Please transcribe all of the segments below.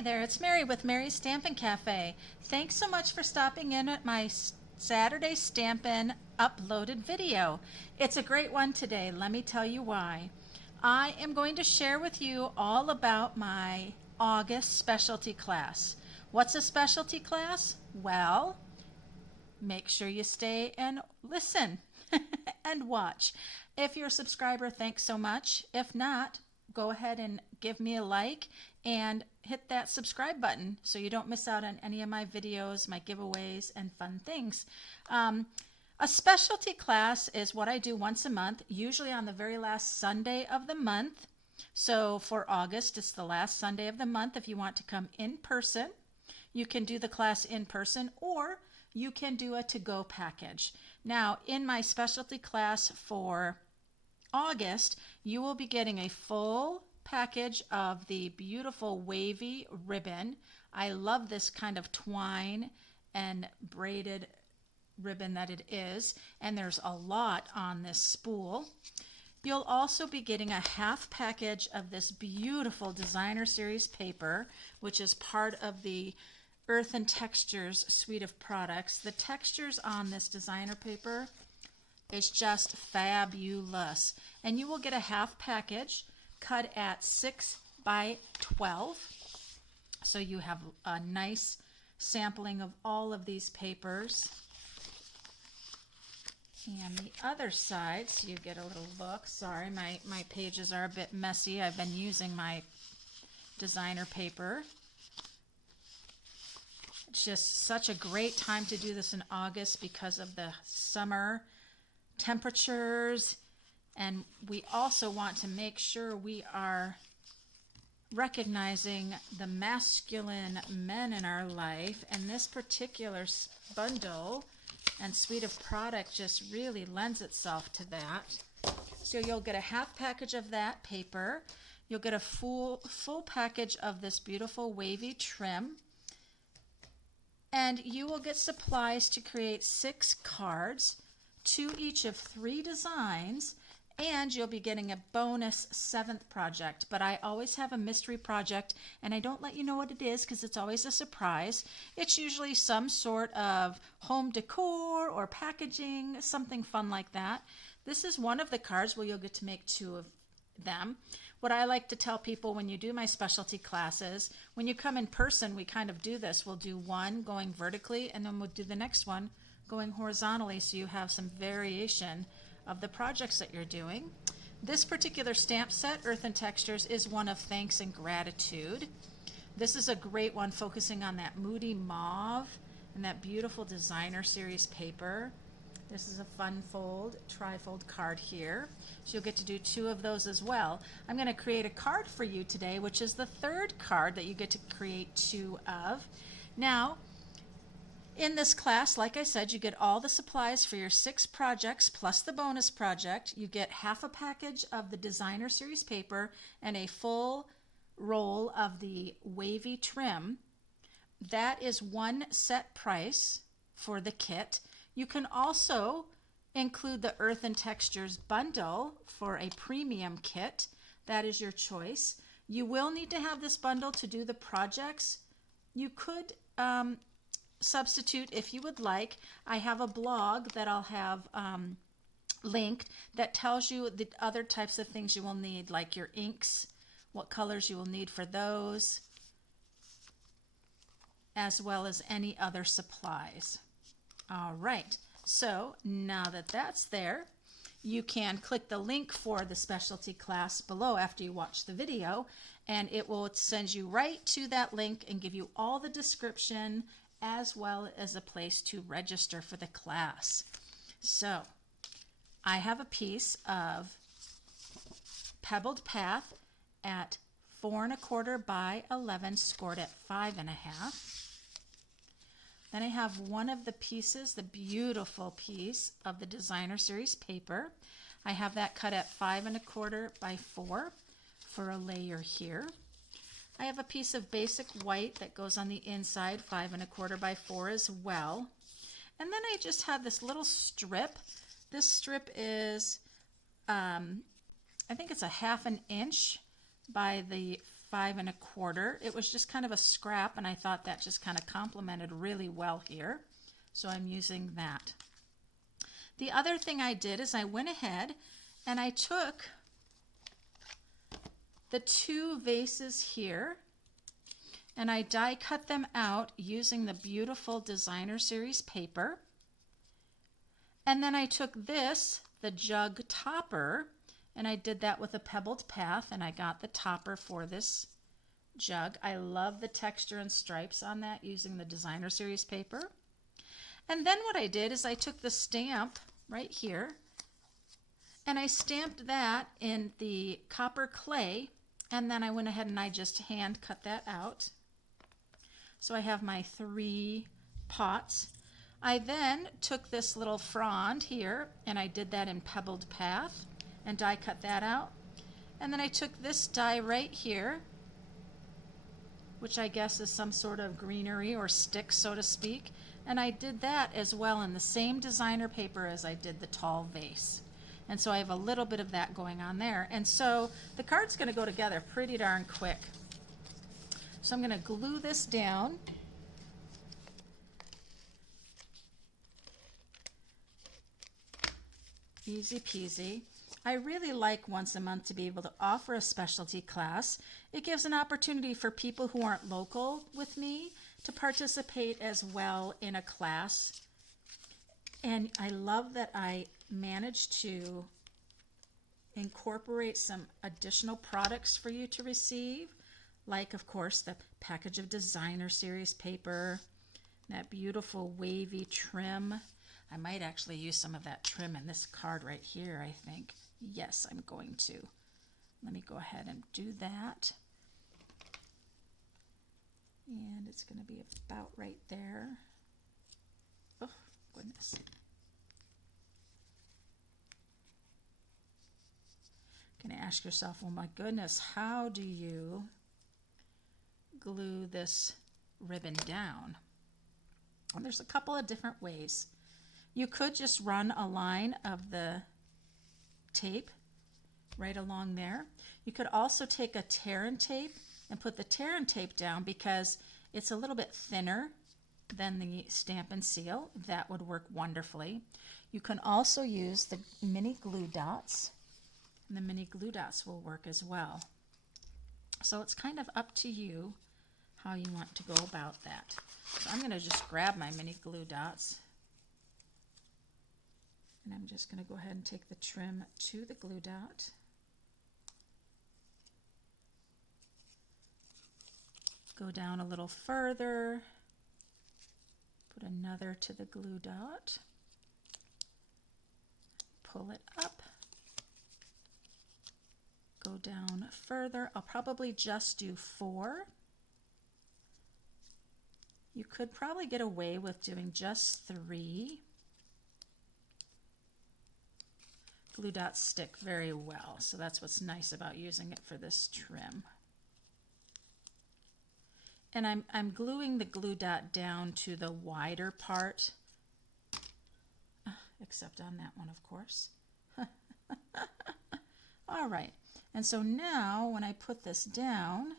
Hi there, it's Mary with Mary's Stampin' Cafe. Thanks so much for stopping in at my Saturday Stampin' uploaded video. It's a great one today, let me tell you why. I am going to share with you all about my August specialty class. What's a specialty class? Well, make sure you stay and listen and watch. If you're a subscriber, thanks so much. If not, go ahead and give me a like and hit that subscribe button so you don't miss out on any of my videos, my giveaways, and fun things. A specialty class is what I do once a month, usually on the very last Sunday of the month. So for August, it's the last Sunday of the month. If you want to come in person, you can do the class in person, or you can do a to-go package. Now, in my specialty class for August, you will be getting a full package of the beautiful wavy ribbon. I love this kind of twine and braided ribbon that it is, and there's a lot on this spool. You'll also be getting a half package of this beautiful designer series paper, which is part of the Earthen Textures suite of products. The textures on this designer paper is just fabulous. And you will get a half package cut at 6 by 12. So you have a nice sampling of all of these papers. And the other side, so you get a little look. Sorry, my pages are a bit messy. I've been using my designer paper. It's just such a great time to do this in August because of the summer temperatures, and we also want to make sure we are recognizing the masculine men in our life, and this particular bundle and suite of product just really lends itself to that. So you'll get a half package of that paper. You'll get a full package of this beautiful wavy trim. And you will get supplies to create 6 cards, 2 each of 3 designs, and you'll be getting a bonus 7th project. But I always have a mystery project, and I don't let you know what it is because it's always a surprise. It's usually some sort of home decor or packaging, something fun like that. This is one of the cards where you'll get to make 2 of them. What I like to tell people when you do my specialty classes, when you come in person, we kind of do this. We'll do one going vertically, and then we'll do the next one going horizontally, so you have some variation of the projects that you're doing. This particular stamp set, Earthen Textures, is one of thanks and gratitude. This is a great one focusing on that moody mauve and that beautiful designer series paper. This is a fun fold, tri-fold card here. So you'll get to do 2 of those as well. I'm going to create a card for you today, which is the 3rd card that you get to create 2 of. Now, in this class, like I said, you get all the supplies for your 6 projects plus the bonus project. You get half a package of the designer series paper and a full roll of the wavy trim. That is one set price for the kit. You can also include the Earthen Textures bundle for a premium kit. That is your choice. You will need to have this bundle to do the projects. You could substitute if you would like. I have a blog that I'll have linked that tells you the other types of things you will need, like your inks, what colors you will need for those, as well as any other supplies. All right, so now that that's there, you can click the link for the specialty class below after you watch the video, and it will send you right to that link and give you all the description as well as a place to register for the class. So I have a piece of Pebbled Path at 4 1/4 by 11, scored at 5 1/2. Then I have one of the pieces, the beautiful piece of the designer series paper. I have that cut at 5 1/4 by 4 for a layer here. I have a piece of basic white that goes on the inside, 5 1/4 by 4 as well. And then I just have this little strip. This strip is, I think it's a 1/2 inch by the 5 1/4. It was just kind of a scrap, and I thought that just kind of complemented really well here. So I'm using that. The other thing I did is I went ahead and I took the 2 vases here and I die cut them out using the beautiful Designer Series paper. And then I took this, the jug topper, and I did that with a pebbled path, and I got the topper for this jug. I love the texture and stripes on that using the Designer Series paper. And then what I did is I took the stamp right here and I stamped that in the copper clay, and then I went ahead and I just hand cut that out. So I have my 3 pots. I then took this little frond here and I did that in pebbled path and die cut that out. And then I took this die right here, which I guess is some sort of greenery or stick, so to speak, and I did that as well in the same designer paper as I did the tall vase. And so I have a little bit of that going on there. And so the card's going to go together pretty darn quick. So I'm going to glue this down. Easy peasy. I really like once a month to be able to offer a specialty class. It gives an opportunity for people who aren't local with me to participate as well in a class. And I love that I managed to incorporate some additional products for you to receive, like of course the package of Designer Series paper, that beautiful wavy trim. I might actually use some of that trim in this card right here, I think. Yes, I'm going to. Let me go ahead and do that. And it's going to be about right there. Oh, goodness. Going to ask yourself, oh my goodness, how do you glue this ribbon down? Well, there's a couple of different ways. You could just run a line of the tape right along there. You could also take a tear and tape and put the tear and tape down because it's a little bit thinner than the Stampin' Seal. That would work wonderfully. You can also use the mini glue dots, and the mini glue dots will work as well. So it's kind of up to you how you want to go about that. So I'm going to just grab my mini glue dots, and I'm just going to go ahead and take the trim to the glue dot. Go down a little further, put another to the glue dot, pull it up, go down further. I'll probably just do 4. You could probably get away with doing just 3. Glue dots stick very well, so that's what's nice about using it for this trim. And I'm gluing the glue dot down to the wider part, except on that one, of course. All right, and so now when I put this down,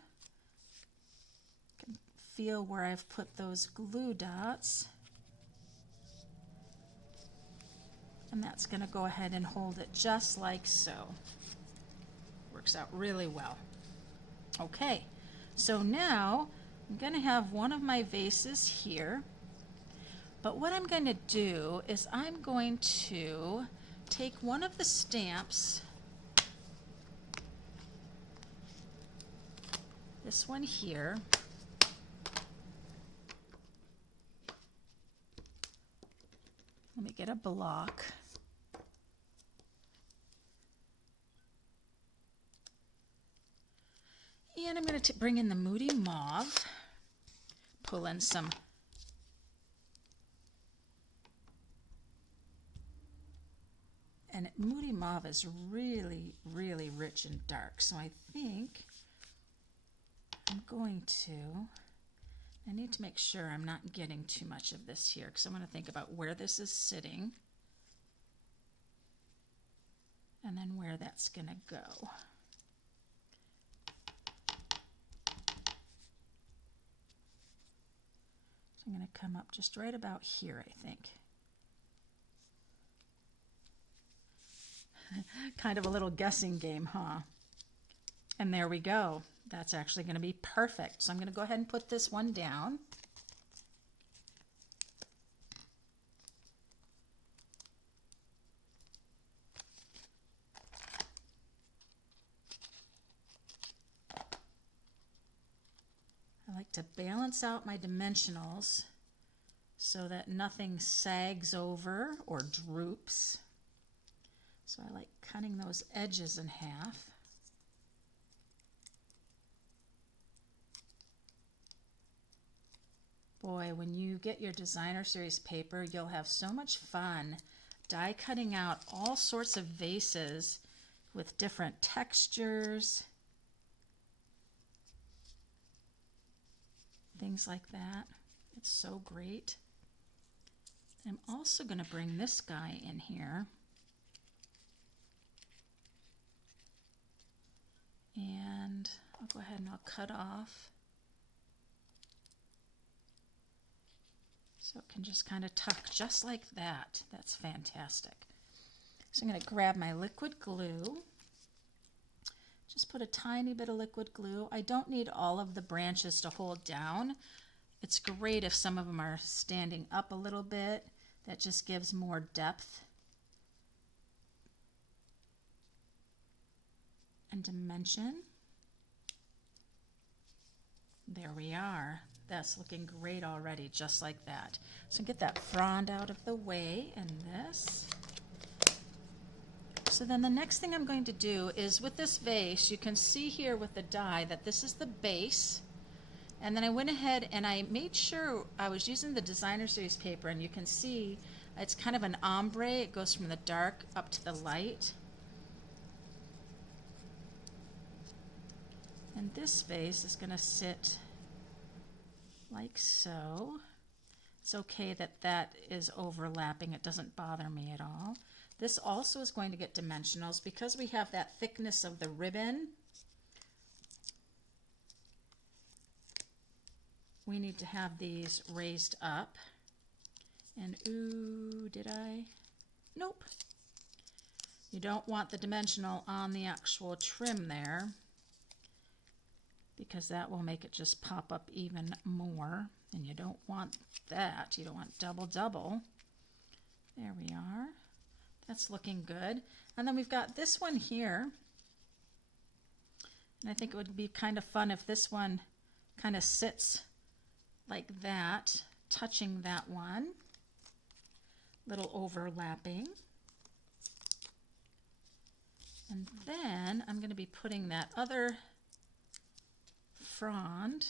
I can feel where I've put those glue dots. And that's going to go ahead and hold it just like so. Works out really well. Okay, so now I'm going to have one of my vases here. But what I'm going to do is I'm going to take one of the stamps, this one here, let me get a block. And I'm going to bring in the Moody Mauve, pull in some and Moody Mauve is really, really rich and dark. So I think I'm going to, I need to make sure I'm not getting too much of this here because I want to think about where this is sitting and then where that's going to go. I'm going to come up just right about here, I think. Kind of a little guessing game, huh? And there we go. That's actually going to be perfect. So I'm going to go ahead and put this one down. I like to balance out my dimensionals so that nothing sags over or droops. So I like cutting those edges in half. Boy, when you get your designer series paper, you'll have so much fun die cutting out all sorts of vases with different textures, things like that. It's so great. I'm also going to bring this guy in here. And I'll go ahead and I'll cut off so it can just kind of tuck just like that. That's fantastic. So I'm going to grab my liquid glue. Just put a tiny bit of liquid glue. I don't need all of the branches to hold down. It's great if some of them are standing up a little bit. That just gives more depth and dimension. There we are. That's looking great already, just like that. So get that frond out of the way in this. So then the next thing I'm going to do is with this vase, you can see here with the die that this is the base. And then I went ahead and I made sure I was using the designer series paper, and you can see it's kind of an ombre. It goes from the dark up to the light. And this vase is going to sit like so. It's okay that that is overlapping. It doesn't bother me at all. This also is going to get dimensionals because we have that thickness of the ribbon. We need to have these raised up. And ooh, did I? Nope. You don't want the dimensional on the actual trim there, because that will make it just pop up even more, and you don't want that. You don't want double double. There we are. That's looking good. And then we've got this one here, and I think it would be kind of fun if this one kind of sits like that, touching that one, little overlapping. And then I'm going to be putting that other frond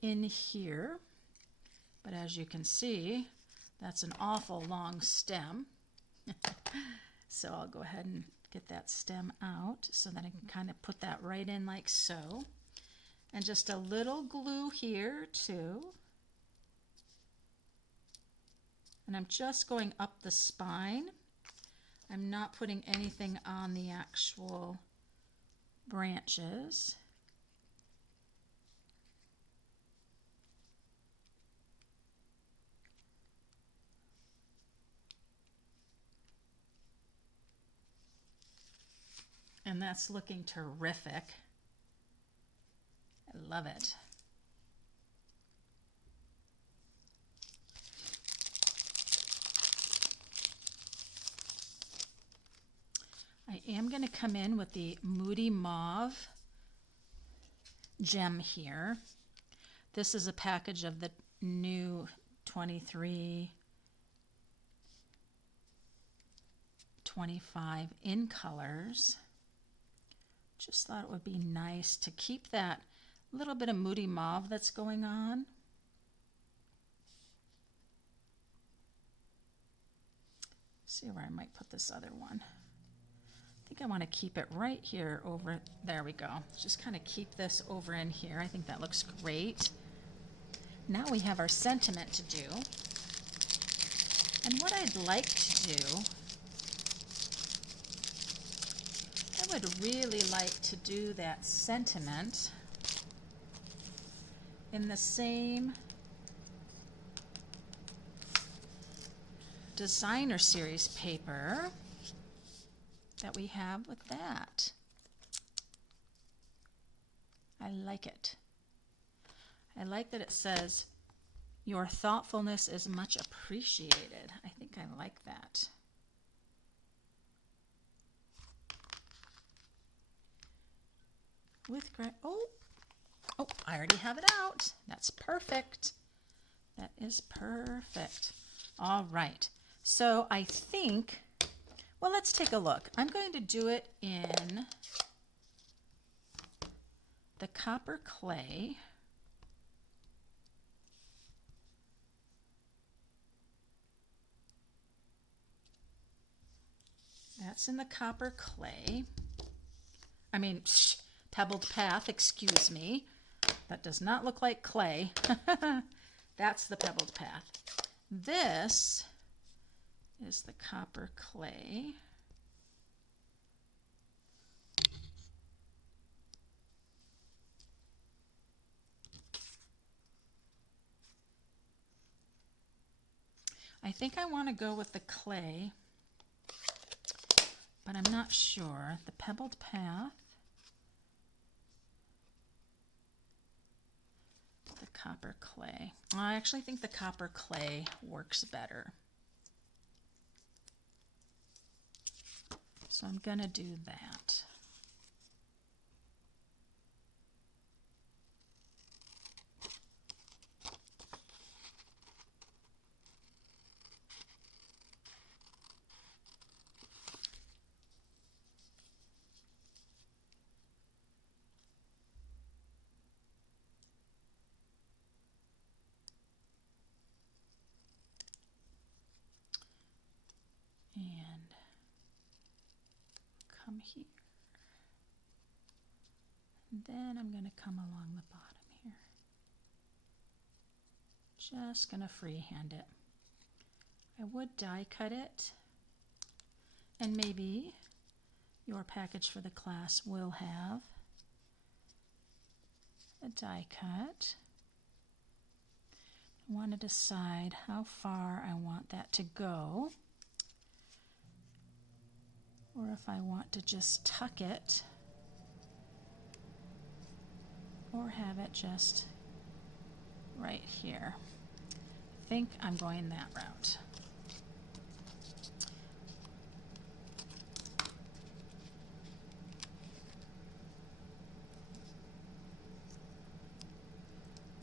in here, but as you can see, that's an awful long stem. So I'll go ahead and get that stem out so that I can kind of put that right in like so. And just a little glue here too. And I'm just going up the spine. I'm not putting anything on the actual branches. And that's looking terrific. I love it. I am going to come in with the Moody Mauve gem here. This is a package of the new 23, 25 in colors. Just thought it would be nice to keep that little bit of Moody Mauve that's going on. See where I might put this other one. I think I want to keep it right here over, there we go. Just kind of keep this over in here. I think that looks great. Now we have our sentiment to do. And what I'd like to do, I would really like to do that sentiment in the same designer series paper that we have with that. I like it. I like that it says, "Your thoughtfulness is much appreciated." I think I like that. With oh, I already have it out. That's perfect. That is perfect. All right. So I think, well, let's take a look. I'm going to do it in the copper clay. That's in the copper clay. I mean, pebbled path, excuse me. That does not look like clay. That's the pebbled path. This is the copper clay. I think I want to go with the clay, but I'm not sure. The pebbled path, the copper clay. I actually think the copper clay works better. So I'm going to do that. And come here. And then I'm going to come along the bottom here. Just going to freehand it. I would die cut it, and maybe your package for the class will have a die cut. I want to decide how far I want that to go, or if I want to just tuck it, or have it just right here. I think I'm going that route.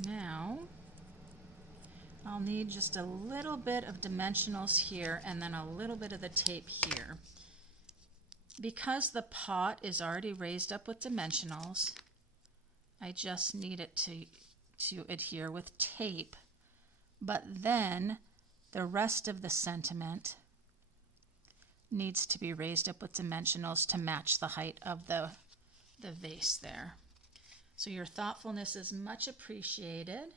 Now, I'll need just a little bit of dimensionals here and then a little bit of the tape here. Because the pot is already raised up with dimensionals, I just need it to adhere with tape. But then the rest of the sentiment needs to be raised up with dimensionals to match the height of the vase there. So your thoughtfulness is much appreciated.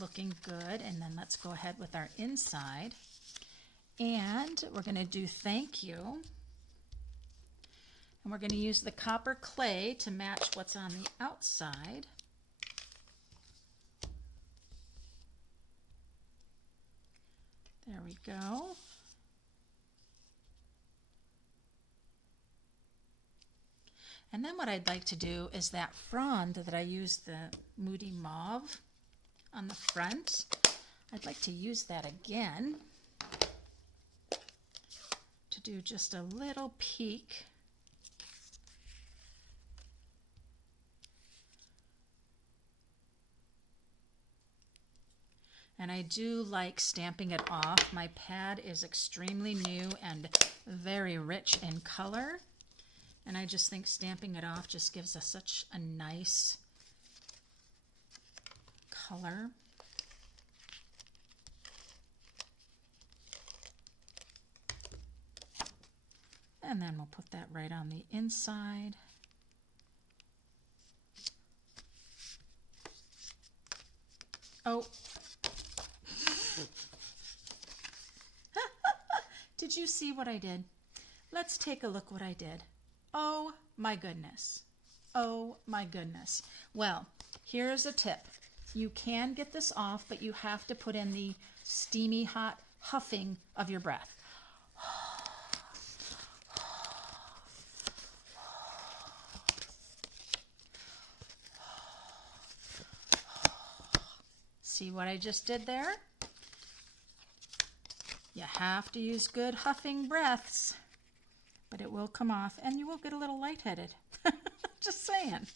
Looking good. And then let's go ahead with our inside. And we're going to do thank you. And we're going to use the copper clay to match what's on the outside. There we go. And then what I'd like to do is that frond that I used the Moody Mauve on the front. I'd like to use that again to do just a little peek. And I do like stamping it off. My pad is extremely new and very rich in color. And I just think stamping it off just gives us such a nice color. And then we'll put that right on the inside. Oh. Did you see what I did? Let's take a look what I did. Oh my goodness. Oh my goodness. Well, here's a tip. You can get this off, but you have to put in the steamy hot huffing of your breath. See what I just did there? You have to use good huffing breaths, but it will come off and you will get a little lightheaded. Just saying.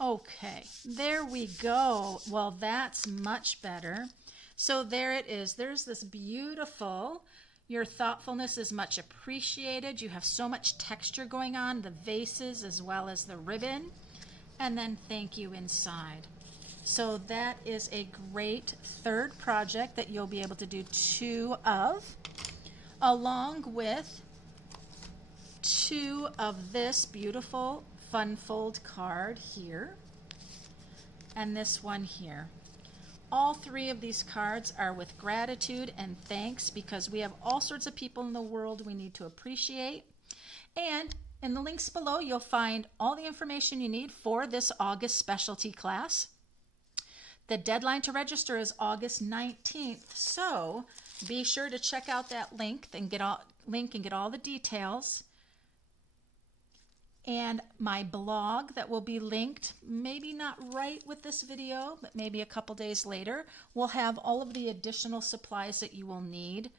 Okay, there we go. Well, that's much better. So there it is. There's this beautiful, your thoughtfulness is much appreciated. You have so much texture going on, the vases as well as the ribbon. And then thank you inside. So that is a great third project that you'll be able to do 2 of, along with 2 of this beautiful fun fold card here, and this one here. All 3 of these cards are with gratitude and thanks because we have all sorts of people in the world we need to appreciate. And in the links below, you'll find all the information you need for this August specialty class. The deadline to register is August 19th, so be sure to check out that link and get all the details. And my blog that will be linked, maybe not right with this video, but maybe a couple days later, will have all of the additional supplies that you will need,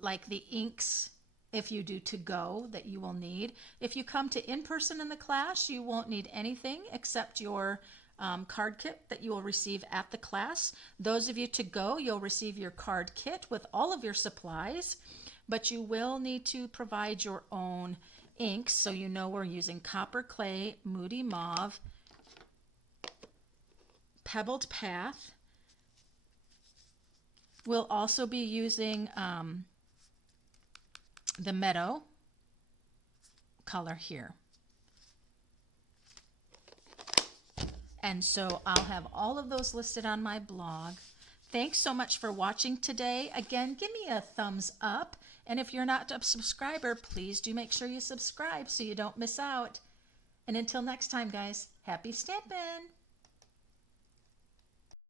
like the inks if you do to go that you will need. If you come to in person in the class, you won't need anything except your card kit that you will receive at the class. Those of you to go, you'll receive your card kit with all of your supplies, but you will need to provide your own inks. So you know we're using Copper Clay, Moody Mauve, Pebbled Path. We'll also be using the Meadow color here. And so I'll have all of those listed on my blog. Thanks so much for watching today. Again, give me a thumbs up. And if you're not a subscriber, please do make sure you subscribe so you don't miss out. And until next time, guys, happy stampin'!